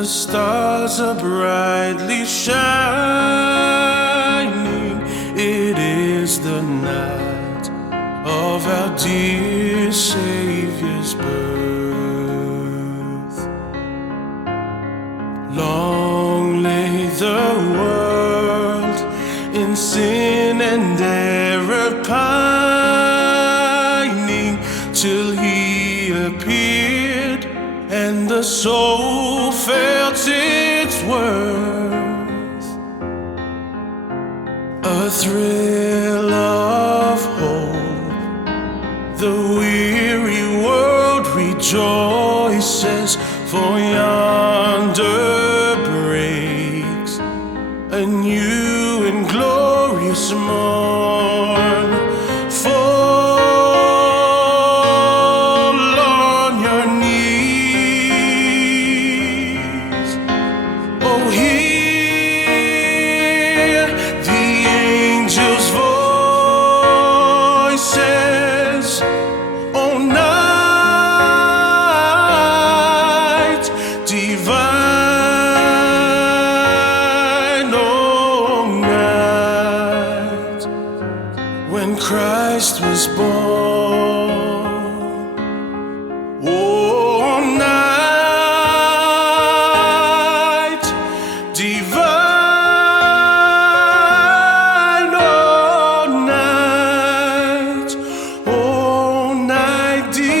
the stars are brightly shining. It is the night of our dear Savior's birth. Long lay the world in sin and error pining, till He appeared and the soul felt its worth. A thrill of hope, the weary world rejoices, for yonder breaks a new and glorious morn. Fall on your knees, oh, hear the angels' voices. Oh, night divine, oh, night when Christ was born. Oh, night divine, oh, night divine.